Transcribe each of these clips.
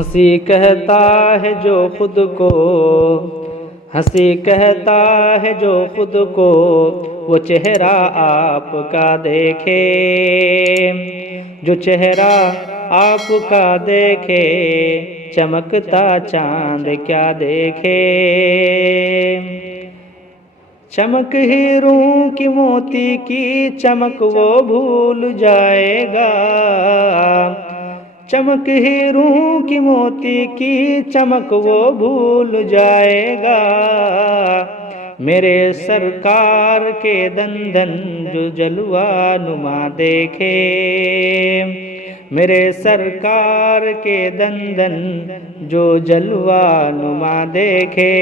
ہنسی کہتا ہے جو خود کو، ہنسی کہتا ہے جو خود کو، وہ چہرہ آپ کا دیکھے، جو چہرہ آپ کا دیکھے، چمکتا چاند کیا دیکھے۔ چمک ہیروں کی موتی کی چمک وہ بھول جائے گا، چمک ہیروں کی موتی کی چمک وہ بھول جائے گا۔ میرے سرکار کے دن دن جو جلوہ نما دیکھے، میرے سرکار کے دن دن جو جلوہ نما دیکھے۔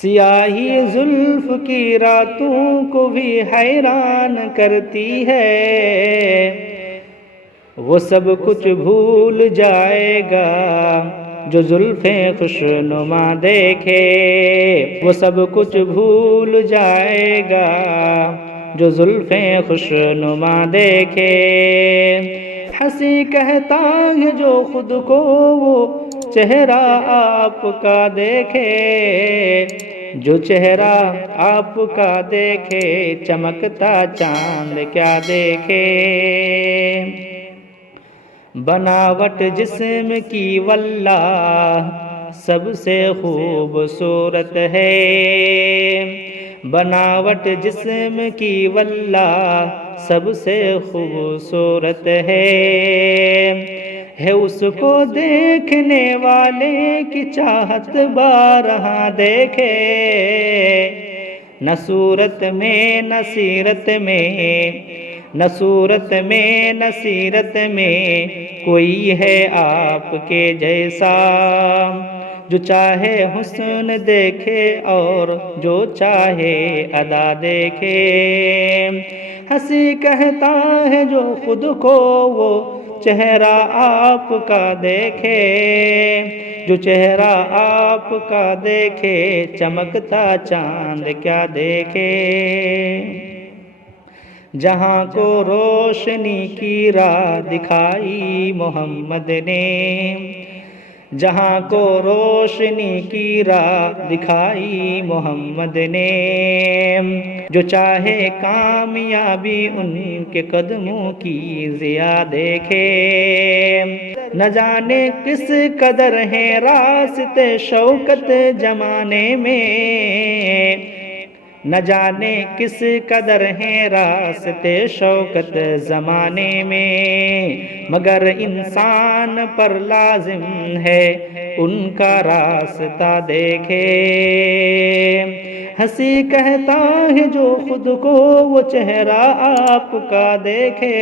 سیاہی زلف کی راتوں کو بھی حیران کرتی ہے، وہ سب کچھ بھول جائے گا جو زلفیں خوش نما دیکھے، وہ سب کچھ بھول جائے گا جو زلفیں خوش نما دیکھے۔ ہنسی کہتا ہے جو خود کو، وہ چہرہ آپ کا دیکھے، جو چہرہ آپ کا دیکھے، چمکتا چاند کیا دیکھے۔ بناوٹ جسم کی واللہ سب سے خوبصورت ہے، بناوٹ جسم کی واللہ سب سے خوبصورت ہے اس کو دیکھنے والے کی چاہت بارہا دیکھے۔ نہ صورت میں نہ سیرت میں، نہ صورت میں نہ سیرت میں کوئی ہے آپ کے جیسا، جو چاہے حسن دیکھے اور جو چاہے ادا دیکھے۔ ہنسی کہتا ہے جو خود کو، وہ چہرہ آپ کا دیکھے، جو چہرہ آپ کا دیکھے، چمکتا چاند کیا دیکھے۔ جہاں کو روشنی کی راہ دکھائی محمد نے، جہاں کو روشنی کی راہ دکھائی محمد نے، جو چاہے کامیابی ان کے قدموں کی ضیا دیکھے۔ نہ جانے کس قدر ہیں راستے شوکت زمانے میں، نہ جانے کس قدر ہیں راستے شوکت زمانے میں، مگر انسان پر لازم ہے ان کا راستہ دیکھے۔ ہنسی کہتا ہے جو خود کو، وہ چہرہ آپ کا دیکھے،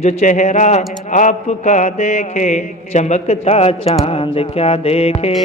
جو چہرہ آپ کا دیکھے، چمکتا چاند کیا دیکھے۔